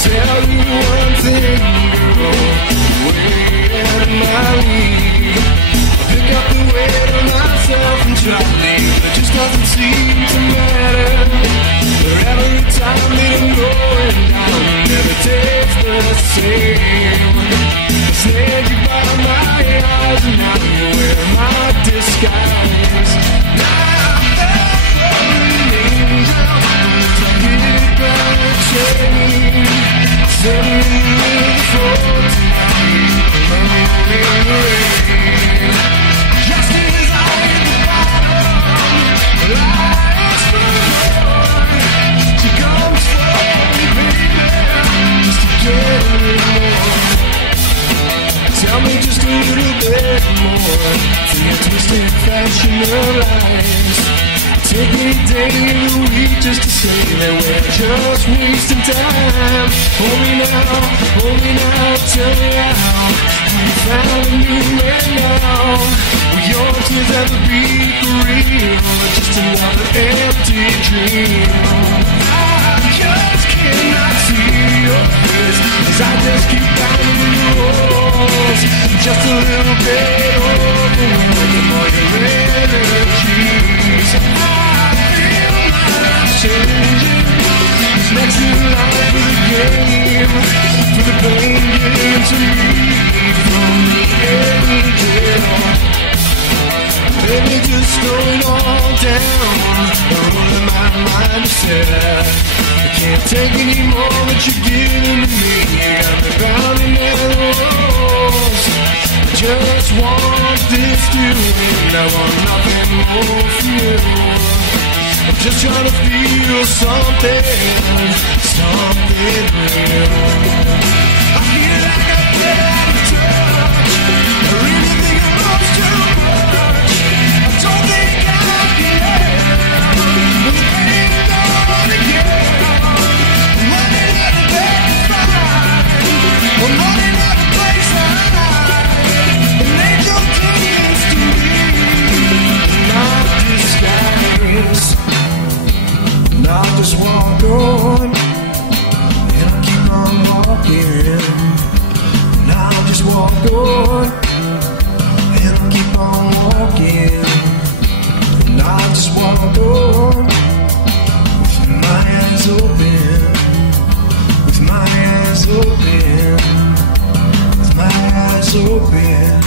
Tell you one thing, girl, waiting my leave. Pick up the weight of myself and try to leave, but it just doesn't seem to matter. Every time that I'm going down, it never tastes the same. I snared you by my eyes, and now you wear my disguise. Now I'm an angel, tugging by a chain, sitting in the floor tonight, alone in the rain. Just as I hit the bottom, I explode. She comes for me, baby, just to get a little more. Tell me just a little bit more for your twisted fashion of lies. Take any day of the week just to say that we're just wasting time. Hold me now, tell me how you found a new man now. Will your tears ever be for real, or just another empty dream? I just cannot see your face, 'cause I just keep banging the walls. Just a little bit overwhelming all your energies. I feel my life changing. This next new life is a game for the pain given to me from the angel. Let me just slow it all down. I'm under my mind upset. I can't take any more what you're giving to me. Got me bound in arrows. I just want this to end. I want nothing more from you. I'm just trying to feel something real. I feel like I've been out of touch. I really think I lost too much. I don't think I can. But the pain's on again. I'm running out of bed to find. I'm running out of place I hide. An angel turns to me, not disguise. And I'll just walk on, and I'll keep on walking. And I'll just walk on, and I'll keep on walking. And I'll just walk on, with my eyes open, with my eyes open, with my eyes open.